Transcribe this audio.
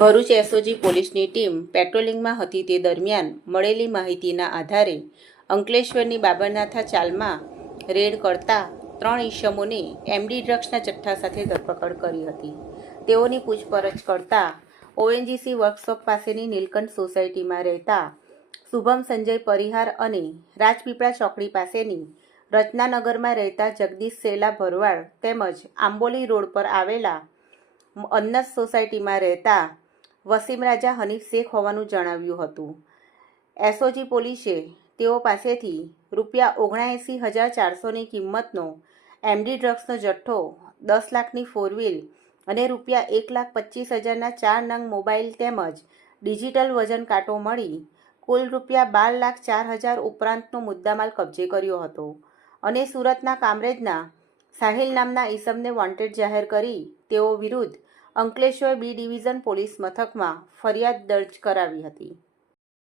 Bharuch SOG પોલીસની team પેટ્રોલિંગમાં હતી તે દરમિયાન મળેલી માહિતીના આધારે અંકલેશ્વરની બાબરનાથા ચાલમાં રેડ કરતા 3 ઈસમોને એમડી ડ્રગ્સના જથ્થા સાથે ધરપકડ કરી હતી. તેઓની પૂછપરછ કરતા ઓએનજીસી વર્કશોપ પાસેની નીલકંઠ સોસાયટીમાં રહેતા શુભમ સંજય પરિહાર અને રાજપીપળા ચોકડી પાસેની રચનાનગરમાં રહેતા જગદીશ સેલા ભરવાડ તેમજ આંબોલી રોડ પર આવેલા અન્નસ સોસાયટીમાં રહેતા વસીમ રાજા હનીફ શેખ હોવાનું જણાવ્યું હતું. એસઓજી પોલીસે તેઓ પાસેથી ₹79,400ની કિંમતનો એમડી ડ્રગ્સનો જથ્થો, 10 લાખની 4 વ્હીલ અને ₹1,25,000ના 4 નંગ મોબાઈલ તેમજ ડિજિટલ વજન કાંટો મળી કુલ ₹12,04,000 ઉપરાંતનો મુદ્દામાલ કબજે કર્યો હતો અને સુરતના કામરેજના સાહિલ નામના ઈસમને વોન્ટેડ જાહેર કરી તેઓ વિરુદ્ધ અંકલેશ્વર બી ડિવિઝન પોલીસ મથકમાં ફરિયાદ દર્જ કરાવી હતી.